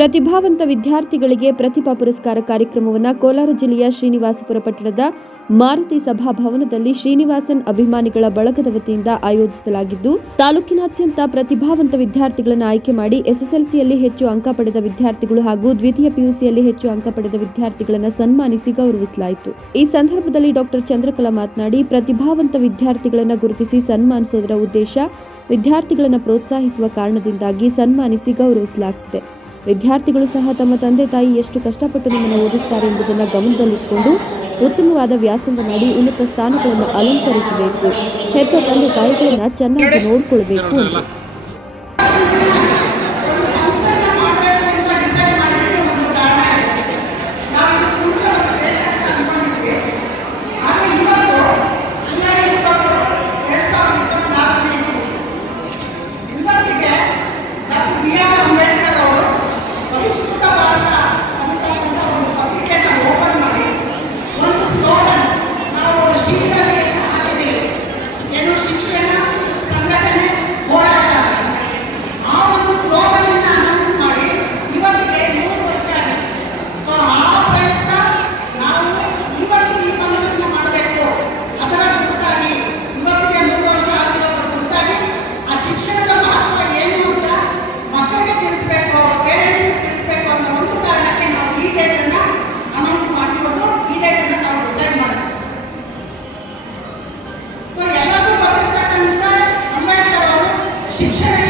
ಪ್ರತಿಭಾವಂತ ವಿದ್ಯಾರ್ಥಿಗಳಿಗೆ ಪ್ರತಿಭಾ ಪುರಸ್ಕಾರ ಕಾರ್ಯಕ್ರಮವನ್ನು ಕೋಲಾರ ಜಿಲ್ಲೆಯ ಶ್ರೀನಿವಾಸಪುರ ಪಟ್ಟಣದ ಮಾರುತಿ ಸಭಾಭವನದಲ್ಲಿ ಶ್ರೀನಿವಾಸನ್ ಅಭಿಮಾನಿಗಳ ಬಳಗದ ವತಿಯಿಂದ ಆಯೋಜಿಸಲಾಗಿದ್ದು, ತಾಲೂಕಿನಾದ್ಯಂತ ಪ್ರತಿಭಾವಂತ ವಿದ್ಯಾರ್ಥಿಗಳನ್ನು ಆಯ್ಕೆ ಮಾಡಿ ಎಸ್ಎಸ್ಎಲ್ಸಿಯಲ್ಲಿ ಹೆಚ್ಚು ಅಂಕ ಪಡೆದ ವಿದ್ಯಾರ್ಥಿಗಳು ಹಾಗೂ ದ್ವಿತೀಯ ಪಿಯುಸಿಯಲ್ಲಿ ಹೆಚ್ಚು ಅಂಕ ಪಡೆದ ವಿದ್ಯಾರ್ಥಿಗಳನ್ನು ಸನ್ಮಾನಿಸಿ ಗೌರವಿಸಲಾಯಿತು. ಈ ಸಂದರ್ಭದಲ್ಲಿ ಡಾಕ್ಟರ್ ಚಂದ್ರಕಲಾ ಮಾತನಾಡಿ, ಪ್ರತಿಭಾವಂತ ವಿದ್ಯಾರ್ಥಿಗಳನ್ನು ಗುರುತಿಸಿ ಸನ್ಮಾನಿಸುವುದರ ಉದ್ದೇಶ ವಿದ್ಯಾರ್ಥಿಗಳನ್ನು ಪ್ರೋತ್ಸಾಹಿಸುವ ಕಾರಣದಿಂದಾಗಿ ಸನ್ಮಾನಿಸಿ ಗೌರವಿಸಲಾಗುತ್ತಿದೆ ವಿದ್ಯಾರ್ಥಿಗಳು ಸಹ ತಮ್ಮ ತಂದೆ ತಾಯಿ ಎಷ್ಟು ಕಷ್ಟಪಟ್ಟು ನಿಮ್ಮನ್ನು ಓದಿಸ್ತಾರೆ ಎಂಬುದನ್ನು ಗಮನದಲ್ಲಿಟ್ಟುಕೊಂಡು ಉತ್ತಮವಾದ ವ್ಯಾಸಂಗ ಮಾಡಿ ಉನ್ನತ ಸ್ಥಾನಗಳನ್ನು ಅಲಂಕರಿಸಬೇಕು. ಹೆತ್ತ ತಂದೆ ತಾಯಿಗಳನ್ನು ಚೆನ್ನಾಗಿ ನೋಡಿಕೊಳ್ಬೇಕು She said.